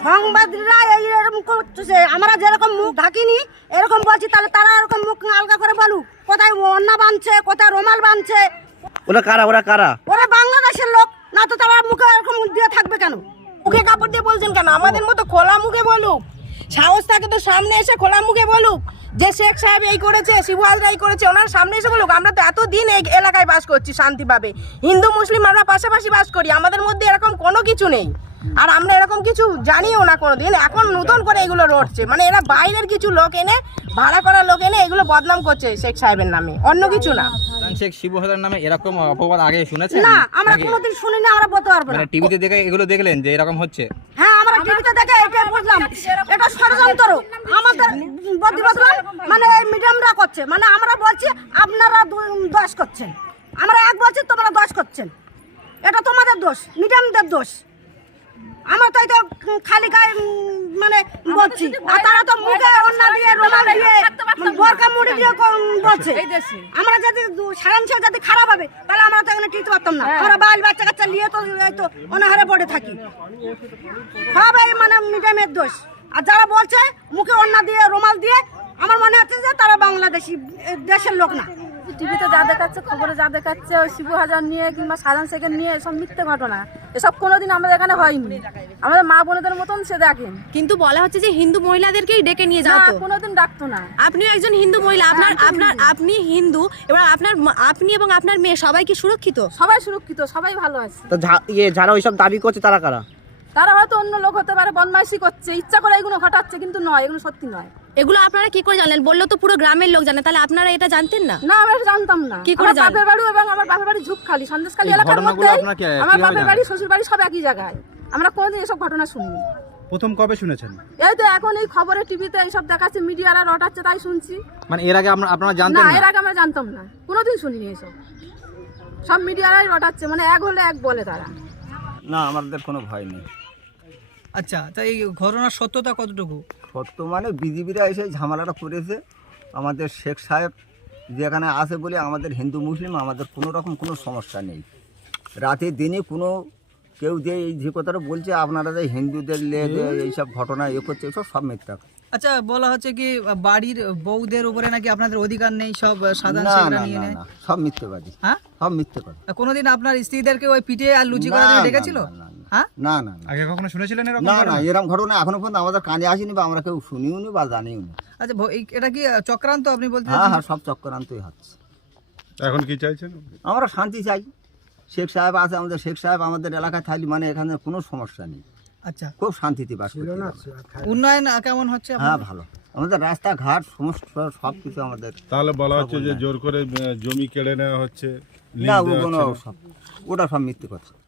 সংবাদরা এইরকম করছে, আমরা যেরকম মুখ ঢাকিনি এরকম বলছি, তাহলে তারা এরকম মুখ আলগা করে বলুক। কোথায় ওন্না বাঁধছে, কোথায় রুমাল বাঁধছে। ওরা কারা? ওরা বাংলাদেশের লোক না, তো তারা মুখে এরকম দিয়ে থাকবে কেন? মুখে কাপড় দিয়ে বলছেন কেন? আমাদের মতো খোলা মুখে বলুক, সাহস থাকে তো সামনে এসে খোলা মুখে বলুক যে শেখ সাহেব এই করেছে, শিবু হাজরা এই করেছে, ওনার সামনে এসে বলুক। আমরা তো এতদিন এই এলাকায় বাস করছি শান্তিভাবে, হিন্দু মুসলিম আমরা পাশাপাশি বাস করি, আমাদের মধ্যে এরকম কোনো কিছু নেই। আর আমরা এরকম কিছু জানিও না কোনোদিন, এখন নতুন করে এগুলো রটছে। মানে এরা বাইরের কিছু লোক এনে, ভাড়া করা লোক এনে এগুলো বদনাম করছে শেখ সাহেবের নামে, অন্য কিছু না। শেখ শিবু হাজার নামে এরকম অপবাদ আগে শুনেছেন? না, আমরা কোনোদিন শুনিনি, আমরা বলতে পারবো না। মানে টিভিতে দেখে এগুলো দেখলেন যে এরকম হচ্ছে? হ্যাঁ, আমরা টিভিতে দেখে এটা বুঝলাম, এটা ষড়যন্ত্র আমাদের বদলাম। মানে এই মিডিয়ামরা করছে, মানে আমরা বলছি আপনারা দোষ করছেন, আমরা এক বলছি তোমরা দোষ করছেন, এটা তোমাদের দোষ, মিডিয়ামদের দোষ। আমরা তো এটা খালি গায়ে মানে বলছি, আর তারা তো মুখে ওন্না দিয়ে রুমাল দিয়ে বোরকা মুড়ি দিয়ে বলছে। আমরা যদি সারাংশে যদি খারাপ হবে তাহলে আমরা তো এখানে টিকতে পারতাম না। আমরা বাল বাচ্চা কাচ্চা নিয়ে তো এই তো অনাহারে পড়ে থাকি। সব এই মানে মিডিয়ামের দোষ। আর যারা বলছে মুখে ওন্না দিয়ে রুমাল দিয়ে, আমার মনে হচ্ছে যে তারা বাংলাদেশি দেশের লোক না। টিভিতে যা দেখাচ্ছে, খবরে যা দেখাচ্ছে, ওই শিবু হাজার নিয়ে কিংবা সাধারণ শেখের নিয়ে এসব মিথ্যে ঘটনা, এসব কোনোদিন আমাদের এখানে হয়নি। আমাদের মা বোনদের মতন সে দেখেন। কিন্তু বলা হচ্ছে যে হিন্দু মহিলাদেরকেই ডেকে নিয়ে না, যাতো। কোনোদিন ডাকতো না। আপনিও একজন হিন্দু মহিলা, আপনি হিন্দু, এবার আপনি এবং আপনার মেয়ে সবাই কি সুরক্ষিত? সবাই সুরক্ষিত, সবাই ভালো আছে। তো যারা ওইসব দাবি করছে তারা কারা? তারা হয়তো অন্য লোক হতে পারে, বদমাইশি করছে, ইচ্ছা করে এগুলো ঘটাচ্ছে, কিন্তু নয়, এগুলো সত্যি নয়। এগুলো আপনারা কি করে জানলেন? বললো তো পুরো গ্রামের লোক জানে, তাহলে আপনারা এটা জানতেন না? না, আমরা এটা জানতাম না। কি করে আমার বাপের বাড়ি এবং আমার বাপের বাড়ি ঝুপখালি, সন্দেশখালী এলাকার মধ্যে। আমার বাপের বাড়ি, শ্বশুর বাড়ি সব একই জায়গায়। আমরা কোনোদিন এসব ঘটনা শুনিনি। প্রথম কবে শুনেছেন? এই তো এখন এই খবরে টিভিতে এইসব দেখাচ্ছে, মিডিয়ারা রটাচ্ছে, তাই শুনছি। মানে এর আগে আপনারা জানতেন না, না? এর আগে আমরা জানতাম না, কোনোদিন শুনিনি এসব। সব মিডিয়ারাই রটাচ্ছে, মানে এক হলে এক বলে তারা। না, আমাদের কোনো ভয় নেই। আচ্ছা, তাই ঘটনার সত্যতা কতটুকু? সত্য মানে বিজেপিরা এসে ঝামেলাটা করেছে। আমাদের শেখ সাহেব যেখানে আছে বলে আমাদের হিন্দু মুসলিম আমাদের কোনো রকম কোনো সমস্যা নেই। রাতে দিনে কোনো কেউ যে এই যে কথাটা বলছে আপনারা যে হিন্দুদের এইসব ঘটনা করছে, এসব সব মিথ্যা। আচ্ছা, বলা হচ্ছে কি বাড়ির বউদের উপরে নাকি আপনাদের অধিকার নেই, সব সাধারণ না শেখরা না নিয়ে না নেয়। না, সব মিথ্যেবাদী। হ্যাঁ, সব মিথ্যে কথা। কোনোদিন আপনার স্ত্রীদেরকে ওই পিঠে আর লুচি করে না, না, ডেকেছিল? না, না, না। হ্যাঁ, না না না, আগে কখনো শুনেছিলেন এরকম না না, ঘটনা? এরকম ঘটনা এখনো পর্যন্ত আমাদের কানে আসেনি বা আমরা কেউ শুনিও নি বা জানিও নি। আচ্ছা, এটা কি চক্রান্ত আপনি বলতে হ্যাঁ চাইছেন? হ্যাঁ, সব চক্রান্তই হচ্ছে। এখন কি চাইছেন? আমরা শান্তি চাই। শেখ সাহেব আছে, আমাদের শেখ সাহেব আমাদের এলাকায় থাকলে মানে এখানে কোনো সমস্যা নেই, আচ্ছা, খুব শান্তিতে বাস করি আমরা। উন্নয়ন কেমন হচ্ছে আপনাদের? হ্যাঁ, ভালো। আমাদের রাস্তাঘাট সমস্ত সব কিছু আমাদের। তাহলে বলা হচ্ছে যে জোর করে জমি কেড়ে নেওয়া হচ্ছে, না, লিজ দেওয়া কোনো হচ্ছে না। ওটা সব মিথ্যে কথা।